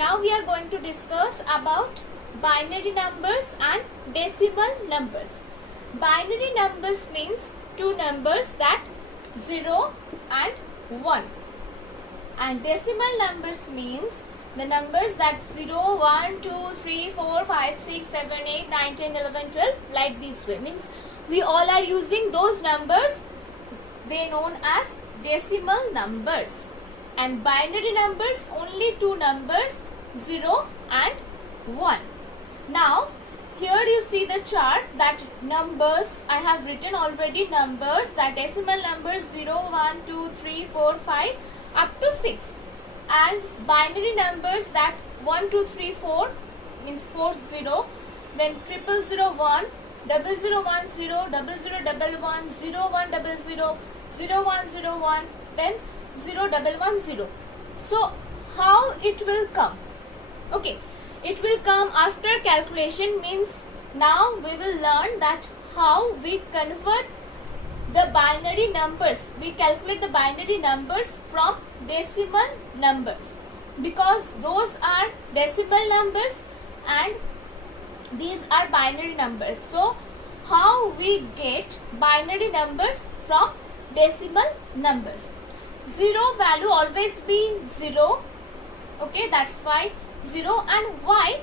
Now we are going to discuss about binary numbers and decimal numbers. Binary numbers means two numbers that 0 and 1. And decimal numbers means the numbers that 0, 1, 2, 3, 4, 5, 6, 7, 8, 9, 10, 11, 12 like this way. Means we all are using those numbers, they known as decimal numbers. And binary numbers, only two numbers, 0 and 1. Now here you see the chart that numbers, I have written already numbers that decimal numbers 0, 1, 2, 3, 4, 5 up to 6. And binary numbers that 1, 2, 3, 4 means 4, 0, then 0, 0, 1, 0, 0, 1, 0, 0, 0, 1, 1, 0, 1, 0, 0, 0, 1, 0, 1, then 0, 1, 1, 0. So how it will come? Okay, it will come after calculation, means now we will learn that how we convert the binary numbers. We calculate the binary numbers from decimal numbers, because those are decimal numbers and these are binary numbers. So how we get binary numbers from decimal numbers? 0 value always be 0. Okay, that's why 0. And why?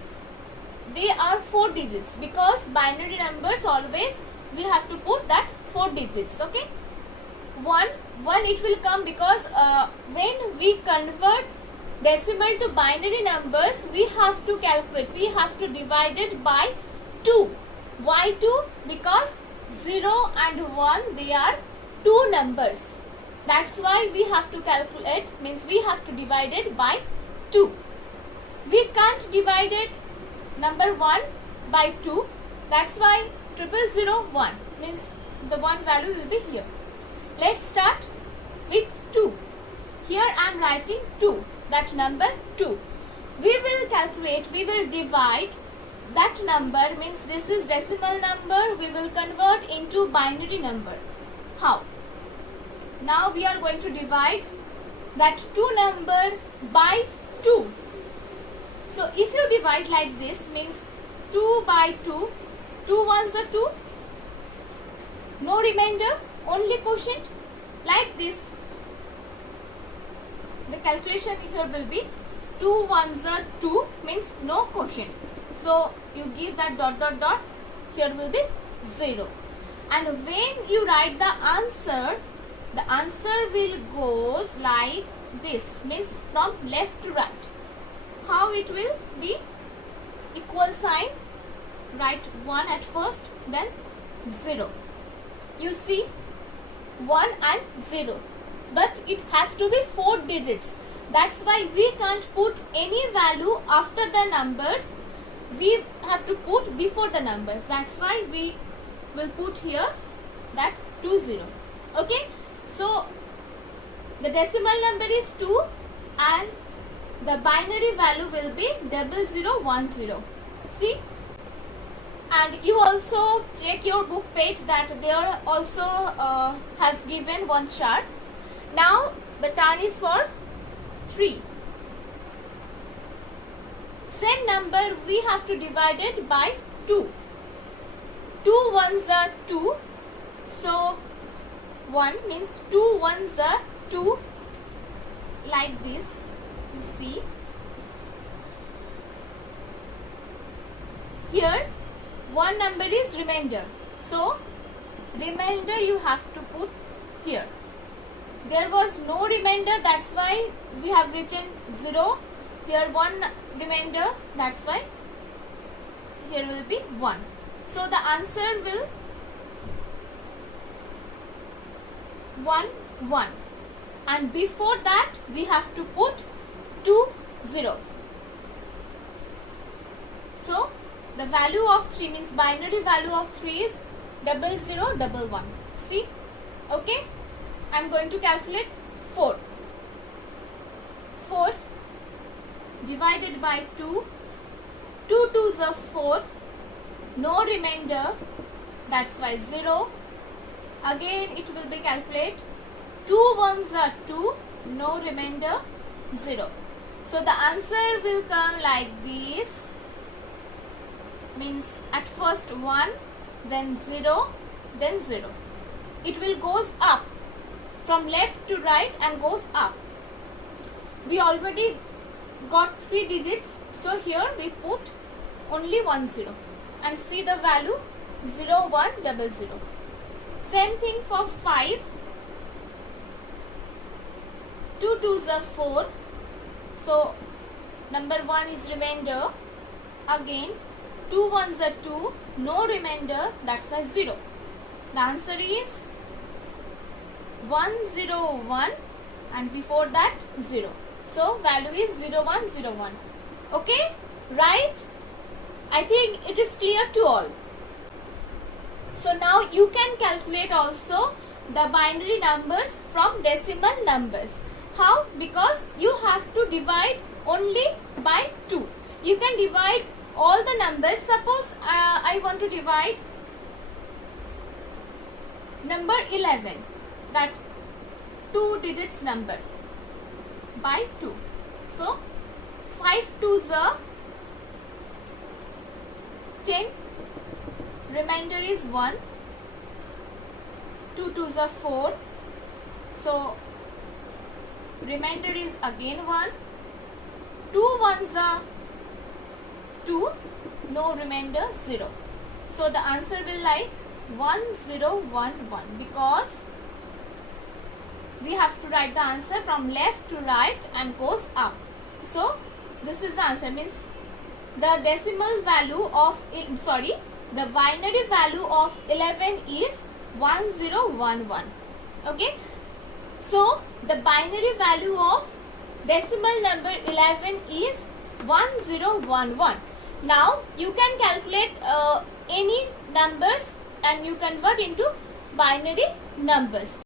They are 4 digits, because binary numbers always we have to put that 4 digits. Okay, 1 it will come because when we convert decimal to binary numbers, we have to calculate, we have to divide it by 2. Why 2? Because 0 and 1, they are two numbers. That's why we have to calculate, means we have to divide it by 2. We can't divide it number 1 by 2. That's why 0, 0, 1 means the 1 value will be here. Let's start with 2. Here I am writing 2, that number 2. We will calculate, we will divide that number, means this is decimal number, we will convert into binary number. How? Now we are going to divide that 2 number by 2. So if you divide like this, means 2 by 2, 2 ones are 2, no remainder, only quotient, like this. The calculation here will be 2 ones are 2, means no quotient. So you give that dot dot dot, here will be 0. And when you write the answer will goes like this, means from left to right. How it will be? Equal sign, write 1 at first, then 0. You see 1 and 0, but it has to be 4 digits. That's why we can't put any value after the numbers, we have to put before the numbers. That's why we will put here that 20. Okay, so the decimal number is 2 and the binary value will be 0010. See, and you also check your book page that there also has given one chart. Now the turn is for 3. Same number we have to divide it by 2. 2 ones are 2. So 1 means 2 ones are 2, like this. You see here 1 number is remainder, so remainder you have to put here. There was no remainder, that's why we have written 0. Here 1 remainder, that's why here will be 1. So the answer will 1, 1. And before that we have to put 2 zeros. So the value of 3, means binary value of 3 is 0011. See? Okay? I am going to calculate 4. 4 divided by 2. 2 2s are 4. No remainder. That's why 0. Again it will be calculate. 2 1s are 2. No remainder. 0. So the answer will come like this. Means at first 1, then 0, then 0. It will goes up from left to right and goes up. We already got 3 digits, so here we put only 1 0 and see the value 0 1 0 0. Same thing for 5. 2 2s are 4. So number 1 is remainder. Again 2 1s are 2. No remainder. That's why 0. The answer is 1 0 1 and before that 0. So value is 0 1 0 1. Okay? Right? I think it is clear to all. So now you can calculate also the binary numbers from decimal numbers. How? Because you have to divide only by 2. You can divide all the numbers. Suppose I want to divide number 11, that 2 digits number, by 2. So 5 2s are 10. Remainder is 1. 2 2s are 4. So remainder is again 1. 2 1s are 2. No remainder 0. So the answer will like 1 0 1 1 because we have to write the answer from left to right and goes up. So this is the answer, means the decimal value of the binary value of 11 is 1011. Okay, so the binary value of decimal number 11 is 1011. Now you can calculate any numbers and you convert into binary numbers.